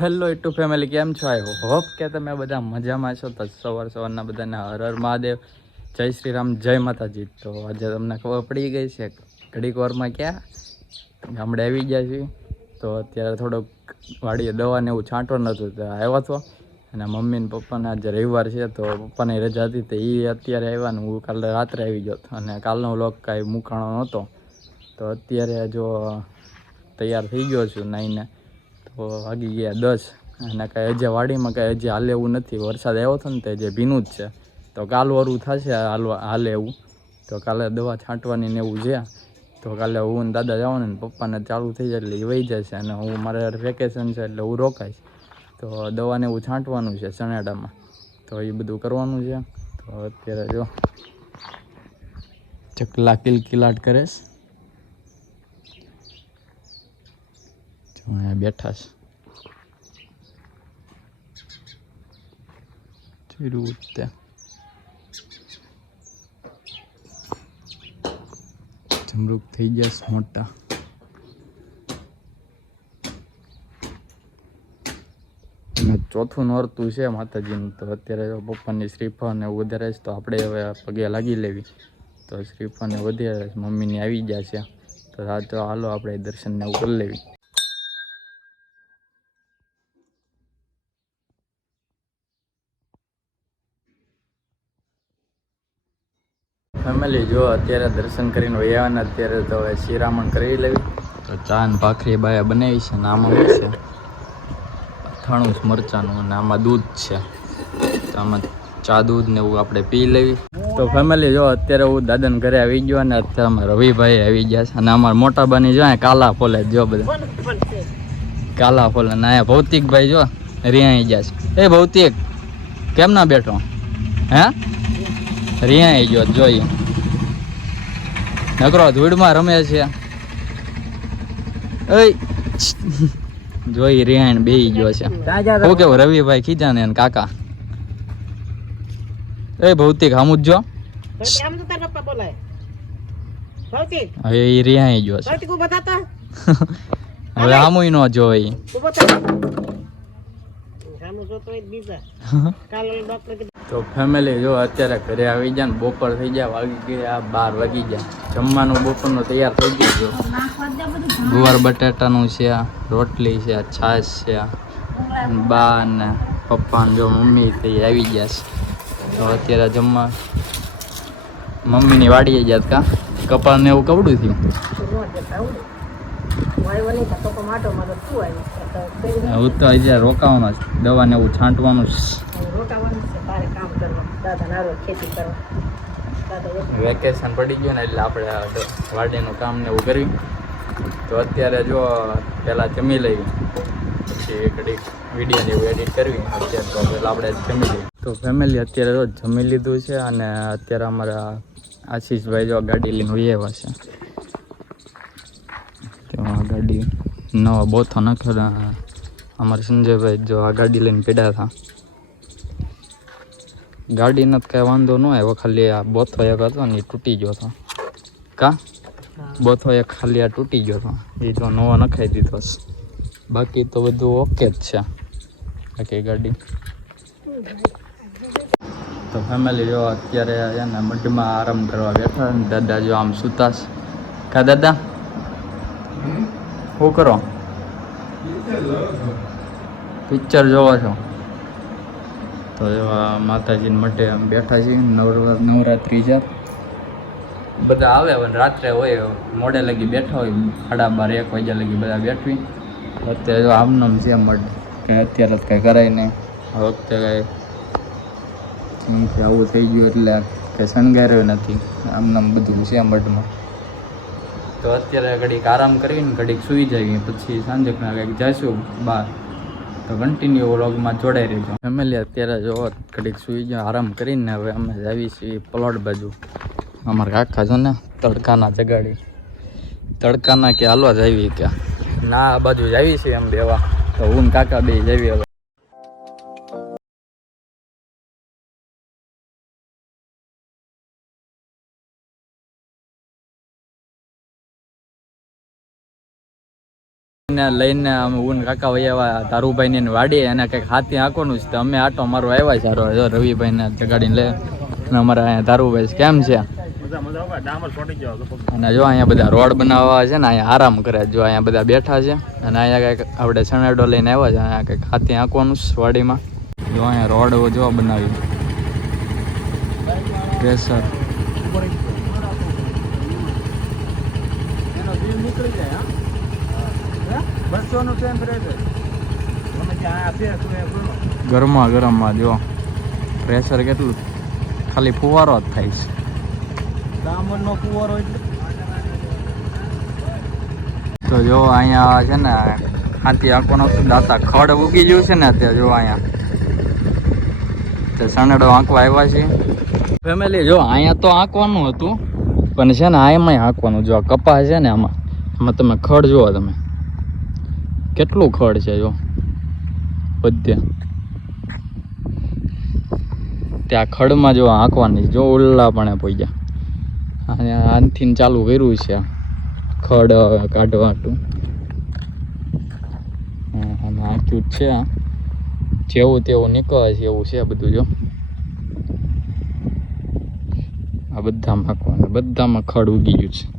Hello YouTube family, કેમ છો? I hope કે તમે બધા મજામાં છો. તો સવારના બધાને હર હર મહાદેવ, જય શ્રી રામ, જય માતાજી. તો આજે તમને ખબર પડી ગઈ છે ઘડીક વારમાં ક્યાં ગામડે આવી ગયા છીએ. તો અત્યારે થોડોક વાડીએ દવાને એવું છાંટવાનું હતું તો આવ્યો હતો. અને મમ્મી ને પપ્પાને આજે રવિવાર છે તો પપ્પાની રજા હતી તો એ અત્યારે આવ્યા ને હું કાલે રાત્રે આવી ગયો હતો. અને કાલનો વ્લોગ કાંઈ મૂકાણો નહોતો તો અત્યારે જો તૈયાર થઈ ગયો છું નાઈને. તો વાગી ગયા 10 અને કાંઈ હજી વાડીમાં કાંઈ હજી હાલે એવું નથી. વરસાદ આવ્યો હતો ને તે જે ભીનું જ છે. તો કાલવાળું થશે હાલે એવું. તો કાલે દવા છાંટવાની ને એવું છે. તો કાલે હું ને દાદા જવાનું ને પપ્પાને ચાલુ થઈ જાય એટલે એ વહી જશે અને હું મારે વેકેશન છે એટલે હું રોકાઈશ. તો દવાને એવું છાંટવાનું છે સનેડામાં, તો એ બધું કરવાનું છે. તો અત્યારે જો ચકલા કિલકિલાટ કરે છે, બેઠા છે. જમરૂક થઈ જશે મોટા. ચોથું નોરતું છે માતાજીનું. તો અત્યારે પપ્પાની શ્રીફળ ને એવું વધારે છે તો આપણે હવે પગે લાગી લેવી. તો શ્રીફળ ને વધારે મમ્મીની આવી ગયા છે તો હાલો આપણે દર્શનને એવું કરી લેવી. ફેમિલી જો અત્યારે દર્શન કરીને વયા ને અત્યારે તો હવે શિરામણ કરી લેવી. તો ચા ને ભાખરી બાયા બનાવી છે ને આમાં છે અથાણું મરચાંનું અને આમાં દૂધ છે. તો આમાં ચા દૂધ ને એવું આપણે પી લેવી. તો ફેમિલી જો અત્યારે હું દાદાને ઘરે આવી ગયો અને અત્યારે અમારા રવિભાઈ આવી ગયા છે અને અમારા મોટા બાની જો કાલા ફોલે જો બધા કાલા ફોલે ને અહીંયા ભૌતિકભાઈ જો રિયાઈ ગયા છે. એ ભૌતિક કેમ ના બેઠો હે? રિયાઈ ગયો જોઈએ નકરો ધૂળમાં રમે છે. જોઈ રિહાણ બેહી ગયો છે. હું કેવું રવિભાઈ ખીજા ને કાકા એ ભૌતિક હમું જો હવે એ રિહાઈ ગયો છે. હવે આમુય નો જોઈ. તો ફેમિલી જો અત્યારે ઘરે આવી ગયા ને બપોર થઈ ગયા, વાગી ગયા 12 વાગી ગયા. જમવાનું બપોરનું તૈયાર થઈ ગયું. ગુવાર બટાટાનું છે, રોટલી છે, છાશ છે. બા ને પપ્પા ને જો મમ્મી તે આવી ગયા છે. તો અત્યારે જમવા મમ્મીની વાડીએ ગયા કા કપાળ ને એવું કવડું થયું. હું તો હજી રોકાવાનું છે, દવા ને એવું છાંટવાનું વેકેશન પડી ગયું ને એટલે આપણે વાડીનું કામ ને એવું કર્યું. તો અત્યારે જો પહેલાં જમી લઈએ પછી ઘડીક વિડીયો ને એવું એડિટ કરવી. અત્યારે તો પહેલાં આપણે જમી લઈએ. તો ફેમિલી અત્યારે જો જમી લીધું છે અને અત્યારે અમારા આશીષભાઈ જો ગાડી લઈને વહી આવ્યા છે. તો આ ગાડી નવા બોથો નાખ્યો. અમારે સંજયભાઈ જો આ ગાડી લઈને પીડા હતા. ગાડીનો કાંઈ વાંધો ન આવ્યો, ખાલી આ બોથો એક હતો ને એ તૂટી ગયો હતો. કા બોથો એક ખાલી આ તૂટી ગયો હતો, એ જો નવો નખાઈ દીધો. બાકી તો બધું ઓકે જ છે બાકી ગાડી. તો ફેમિલી જો અત્યારે છે ને મઢમાં આરામ કરવા બેઠા. દાદા જો આમ સુતાશ. કા દાદા શું કરો? પિક્ચર જોવો છો? તો એવા માતાજીને મઢે બેઠા છીએ. નવરાત્રિ છે, બધા આવે રાત્રે હોય મોડે લગી બેઠા હોય, 12:30 1 વાગ્યા લગી બધા બેઠવી. અત્યારે જો આમનામ છે મઢ, કંઈ અત્યારે જ કંઈ કરાય નહીં. આ વખતે કાંઈ આવું થઈ ગયું એટલે કંઈ શણગાર્યો નથી, આમનામ બધું છે મઢમાં. તો અત્યારે ઘડીક આરામ કરીને ઘડીક સૂઈ જઈએ પછી સાંજકના કંઈક જઈશું બહાર. તો કન્ટિન્યુ વ્લોગમાં જોડાઈ રહીજો ફેમિલી. અત્યારે જો ઘડીક સૂઈ ગયો આરામ કરીને હવે અમે જાવી છીએ પ્લોટ બાજુ. અમારા કાકા છો ને તડકાના જગાડી તડકાના કે હાલવા જ આવી કે ના આ બાજુ જ આવી છે એમ બેવા. તો હું ને કાકા બે જવી હવે. રવિભાઈને લઈને અમે ઊન કાકા વૈયા ધારુભાઈની વાડીએ એને કંઈક હાથી આંકવાનું છે તો અમે આટો મારો આવ્યા સારો જો રવિભાઈને જગાડીને લે અને અમારા અહીંયા ધારુભાઈ કેમ છે અને જો અહીંયા બધા રોડ બનાવવા છે ને અહીંયા આરામ કરે જો અહીંયા બધા બેઠા છે અને અહીંયા કંઈક આપણે સનેડો લઈને આવ્યા છે અહીંયા કંઈક હાથી આંકવાનું વાડીમાં જો અહીંયા રોડ જો બનાવી પ્રેશર નીકળી જાય ગરમા ગરમમાં જો પ્રેશર કેટલું ખાલી ફુવારો જ થાય છે દામનનો ફુવારો તો જો અહીંયા છે ને હાથી આંખવાનો દાતા ખડ ઉગી ગયું છે ને અત્યારે જો અહીંયા તે સનેડો આંકવા આવ્યા છે ફેમિલી જો અહીંયા તો આંકવાનું હતું પણ છે ને આમાં આંકવાનું જો કપા છે ને આમાં તમે ખડ જુઓ તમે કેટલું ખડ છે જો બધે ત્યાં ખડમાં જો આંકવાની જો ઉલ્લા પણ પહોંચ્યા અને આનથી ચાલુ કર્યું છે ખડ કાઢવાનું અને આંક્યું છે જેવું તેવું નીકળે છે એવું છે બધું જો આ બધામાં આંકવાનું બધામાં ખડ ઉગી ગયું છે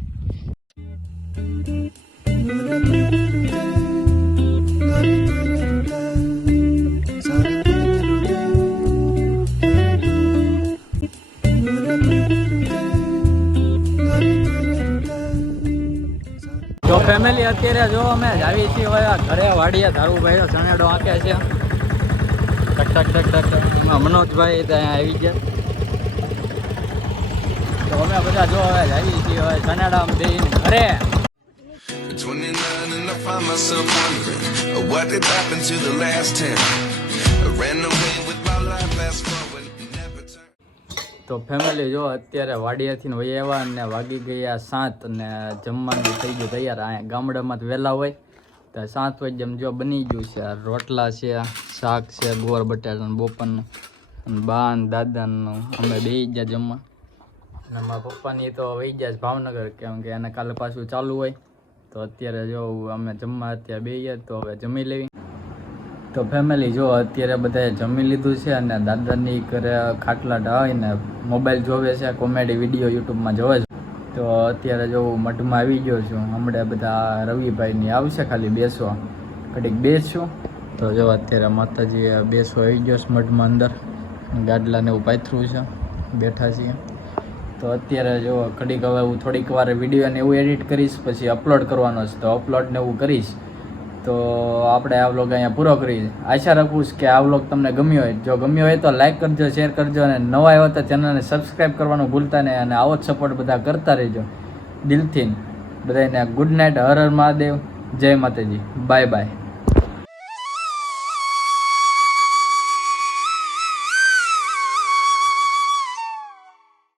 તો ફેમિલી અત્યારે જો અમે આવી છીએ હવે ઘરે વાડીએ ધારુભાઈ સનેડો આંકે છે ટક ટક ટક ટક એમાં મનોજભાઈ ત્યાં આવી ગયા તો અમે બધા જો હવે આવી છીએ હવે સનેડામાં જઈને ઘરે 29 and I find myself wondering what did happen to the last 10. I ran away with my life, fast forward, never turn. તો ફેમિલી જો અત્યારે વાડિયાથી વહી આવ્યા અને વાગી ગયા 7 અને જમવાનું થઈ ગયું તૈયાર અહીંયા ગામડામાં તો વહેલા હોય તો 7 વાગે જેમ જો બની ગયું છે રોટલા છે શાક છે ગોળ બટાટાનું બોપનનું અને બા ને દાદાનું અમે બેસી ગયા જમવા અને મારા પપ્પાની તો વહી ગયા છે ભાવનગર કેમ કે એને કાલે પાછું ચાલુ હોય તો અત્યારે જો અમે જમવા અત્યારે બેસીએ તો હવે જમી લેવી તો ફેમિલી જો અત્યારે બધાએ જમી લીધું છે અને દાદાની ઘરે ખાટલા ઢાળીને મોબાઈલ જોવે છે કોમેડી વિડીયો યુટ્યુબમાં જોવે છે તો અત્યારે જો મઠમાં આવી ગયો છું હમણાં બધા રવિભાઈની આવશે ખાલી બેસવા ઘડીક બેસશું તો જો અત્યારે માતાજી બેસવા આવી ગયો છે મઠમાં અંદર ગાડલાને એવું પાથરું છે બેઠા છીએ તો અત્યારે જો ઘડીક હવે હું થોડીક વાર વિડીયો ને એવું એડિટ કરીશ પછી અપલોડ કરવાનો છે તો અપલોડ ને એવું કરીશ તો આપણે આ વ્લોગ અહીંયા પૂરો કરીએ આશા રાખું છું કે આ વ્લોગ તમને ગમ્યો હોય જો ગમ્યો હોય તો લાઈક કરજો શેર કરજો અને નવા આવ્યો તો ચેનલને સબસ્ક્રાઈબ કરવાનું ભૂલતા નહીં અને આવો જ સપોર્ટ બધા કરતા રહેજો દિલથી બધાને ગુડ નાઇટ હર હર મહાદેવ જય માતાજી બાય બાય